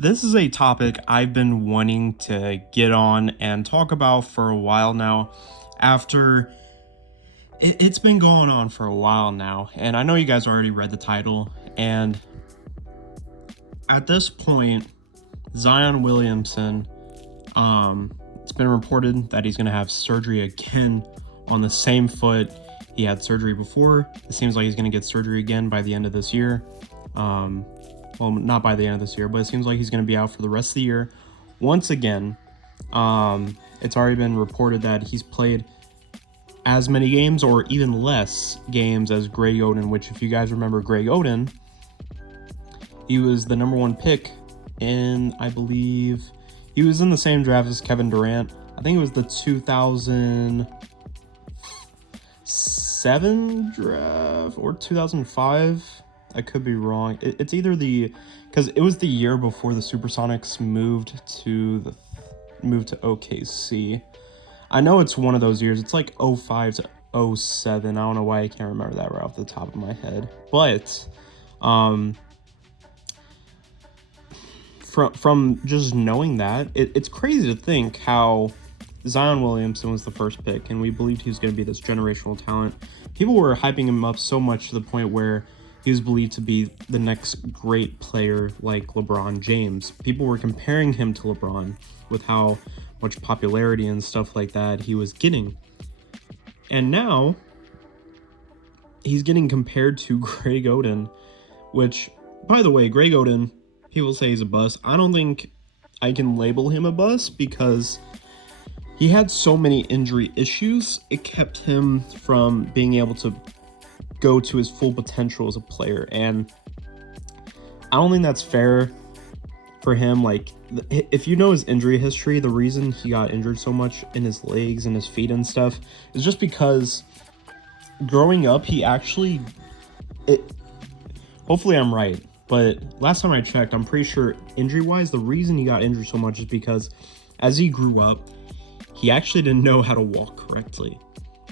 This is a topic I've been wanting to get on and talk about for a while now. After it's been going on for a while now, and I know you guys already read the title. And at this point, Zion Williamson, it's been reported that he's going to have surgery again on the same foot he had surgery before. It seems like he's going to get surgery again by the end of this year. Well, not by the end of this year, but it seems like he's going to be out for the rest of the year. Once again, it's already been reported that he's played as many games or even less games as Greg Oden, which, if you guys remember Greg Oden, he was the number one pick in, I believe, he was in the same draft as Kevin Durant. I think it was the 2007 draft or 2005. I could be wrong. It's either because it was the year before the Supersonics moved to OKC. I know it's one of those years. It's like 05 to 07. I don't know why I can't remember that right off the top of my head. But from just knowing that, it's crazy to think how Zion Williamson was the first pick, and we believed he was going to be this generational talent. People were hyping him up so much to the point where he was believed to be the next great player like LeBron James. People were comparing him to LeBron with how much popularity and stuff like that he was getting. And now he's getting compared to Greg Oden, which, by the way, Greg Oden, people say he's a bust. I don't think I can label him a bust because he had so many injury issues. It kept him from being able to go to his full potential as a player, and I don't think that's fair for him. Like, if you know his injury history, the reason he got injured so much in his legs and his feet and stuff is just because growing up he actually hopefully I'm right, but last time I checked, I'm pretty sure injury wise the reason he got injured so much is because as he grew up he actually didn't know how to walk correctly.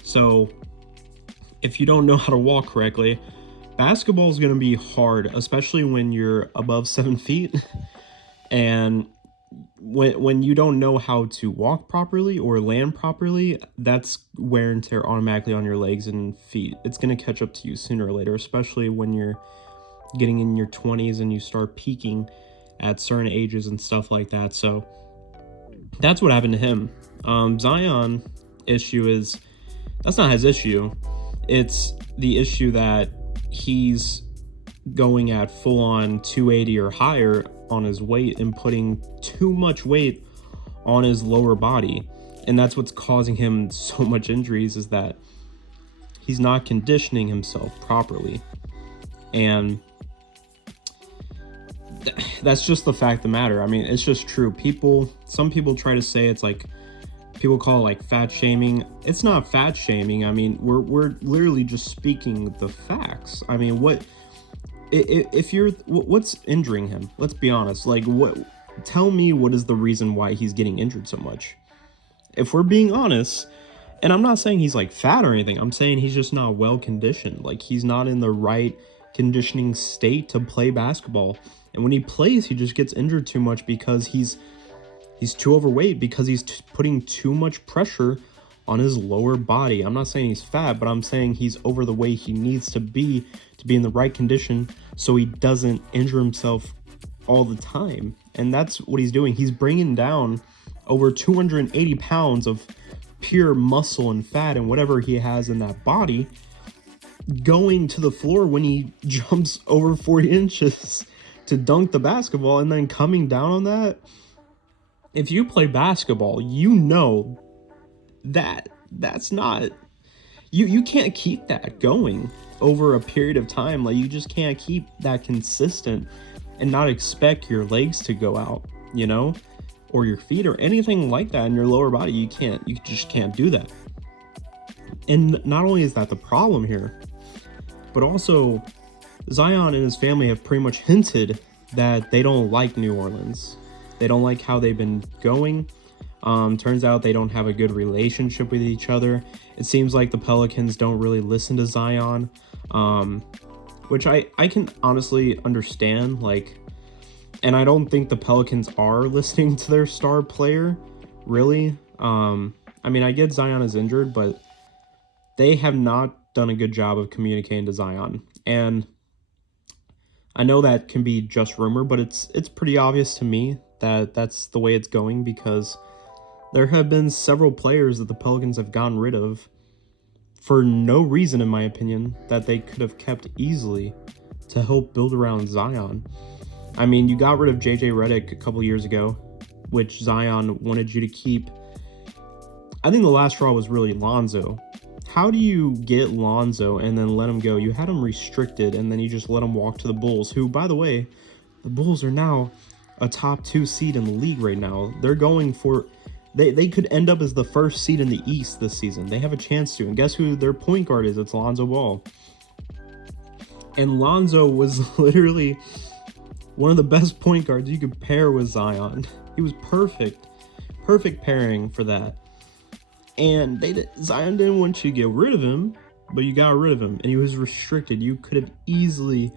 So if you don't know how to walk correctly, basketball is going to be hard, especially when you're above 7 feet. And when you don't know how to walk properly or land properly, that's wear and tear automatically on your legs and feet. It's going to catch up to you sooner or later, especially when you're getting in your 20s and you start peaking at certain ages and stuff like that. So that's what happened to him. Zion issue is, that's not his issue. It's the issue that he's going at full-on 280 or higher on his weight and putting too much weight on his lower body. And that's what's causing him so much injuries, is that he's not conditioning himself properly. And that's just the fact of the matter. I mean, it's just true. Some people try to say it's like, people call it like fat shaming. It's not fat shaming. I mean, we're literally just speaking the facts. I mean, what's injuring him? Let's be honest. Like, tell me what is the reason why he's getting injured so much? If we're being honest, and I'm not saying he's like fat or anything, I'm saying he's just not well conditioned. Like, he's not in the right conditioning state to play basketball. And when he plays, he just gets injured too much because he's too overweight, because he's putting too much pressure on his lower body. I'm not saying he's fat, but I'm saying he's over the weight he needs to be in the right condition so he doesn't injure himself all the time. And that's what he's doing. He's bringing down over 280 pounds of pure muscle and fat and whatever he has in that body going to the floor when he jumps over 40 inches to dunk the basketball, and then coming down on that. If you play basketball, you know that that's not, you can't keep that going over a period of time. Like, you just can't keep that consistent and not expect your legs to go out, or your feet or anything like that in your lower body. You just can't do that. And not only is that the problem here, but also Zion and his family have pretty much hinted that they don't like New Orleans. They don't like how they've been going. Turns out they don't have a good relationship with each other. It seems like the Pelicans don't really listen to Zion, which I can honestly understand. Like, And I don't think the Pelicans are listening to their star player, really. I mean, I get Zion is injured, but they have not done a good job of communicating to Zion. And I know that can be just rumor, but it's pretty obvious to me that that's the way it's going, because there have been several players that the Pelicans have gotten rid of for no reason, in my opinion, that they could have kept easily to help build around Zion. I mean, you got rid of JJ Redick a couple years ago, which Zion wanted you to keep. I think the last straw was really Lonzo. How do you get Lonzo and then let him go? You had him restricted, and then you just let him walk to the Bulls, who, by the way, the Bulls are now a top 2 seed in the league right now. They're going for... They could end up as the first seed in the East this season. They have a chance to. And guess who their point guard is? It's Lonzo Ball. And Lonzo was literally one of the best point guards you could pair with Zion. He was perfect. Perfect pairing for that. And Zion didn't want you to get rid of him, but you got rid of him. And he was restricted. You could have easily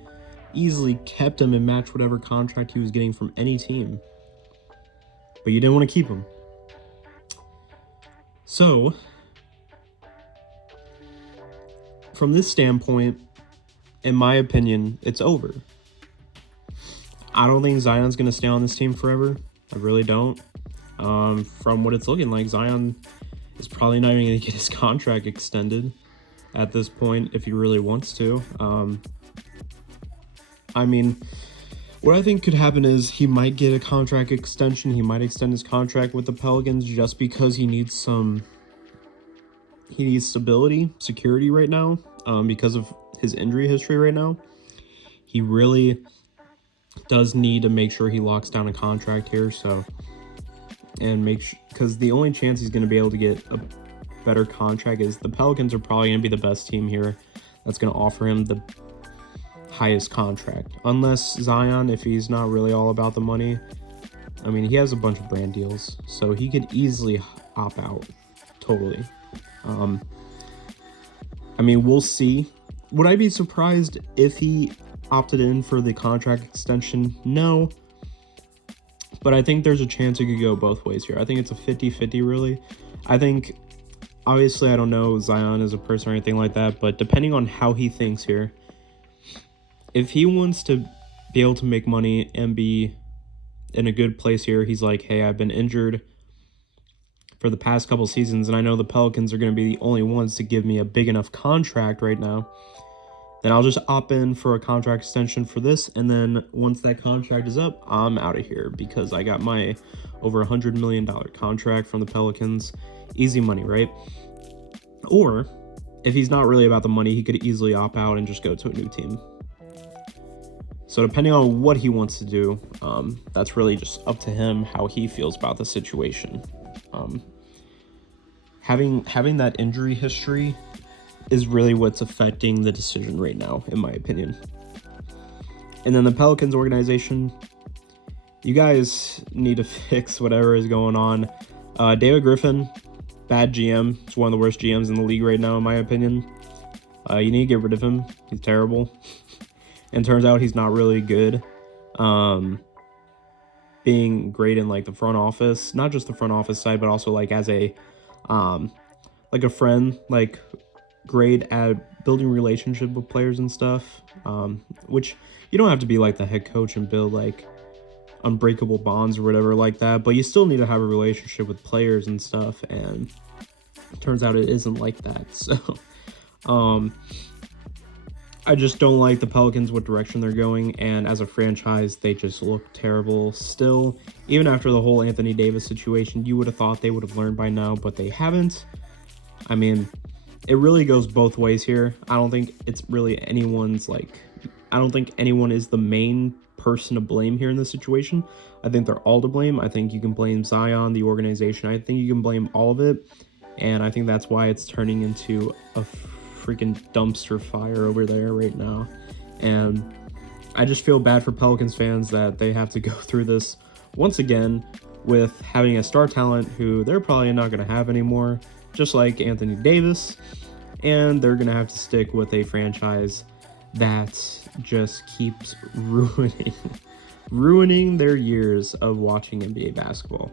kept him and matched whatever contract he was getting from any team. But you didn't want to keep him. So, from this standpoint, in my opinion, it's over. I don't think Zion's going to stay on this team forever. I really don't. From what it's looking like, Zion is probably not even going to get his contract extended at this point if he really wants to. I mean, what I think could happen is he might get a contract extension. He might extend his contract with the Pelicans just because he needs stability, security right now, because of his injury history right now. He really does need to make sure he locks down a contract here. So, and because the only chance he's going to be able to get a better contract is the Pelicans are probably going to be the best team here that's going to offer him the highest contract, unless Zion, if he's not really all about the money. I mean, he has a bunch of brand deals, so he could easily opt out totally. I mean, we'll see. Would I be surprised if he opted in for the contract extension? No, but I think there's a chance it could go both ways here. I think it's a 50-50 really. I think, obviously, I don't know Zion as a person or anything like that, but depending on how he thinks here, if he wants to be able to make money and be in a good place here, he's like, hey, I've been injured for the past couple seasons, and I know the Pelicans are going to be the only ones to give me a big enough contract right now, then I'll just opt in for a contract extension for this, and then once that contract is up, I'm out of here because I got my over $100 million contract from the Pelicans. Easy money, right? Or, if he's not really about the money, he could easily opt out and just go to a new team. So depending on what he wants to do, that's really just up to him, how he feels about the situation. Having that injury history is really what's affecting the decision right now, in my opinion. And then the Pelicans organization, you guys need to fix whatever is going on. David Griffin, bad GM. He's one of the worst GMs in the league right now, in my opinion. You need to get rid of him. He's terrible. And turns out he's not really good. Being great in like the front office, not just the front office side, but also like as a like a friend, like great at building relationship with players and stuff. Which you don't have to be like the head coach and build like unbreakable bonds or whatever like that, but you still need to have a relationship with players and stuff. And it turns out it isn't like that. So I just don't like the Pelicans, what direction they're going, and as a franchise, they just look terrible still. Even after the whole Anthony Davis situation, you would have thought they would have learned by now, but they haven't. I mean, it really goes both ways here. I don't think it's really I don't think anyone is the main person to blame here in this situation. I think they're all to blame. I think you can blame Zion, the organization. I think you can blame all of it, and I think that's why it's turning into a freaking dumpster fire over there right now. And I just feel bad for Pelicans fans that they have to go through this once again with having a star talent who they're probably not going to have anymore, just like Anthony Davis, and they're going to have to stick with a franchise that just keeps ruining ruining their years of watching NBA basketball.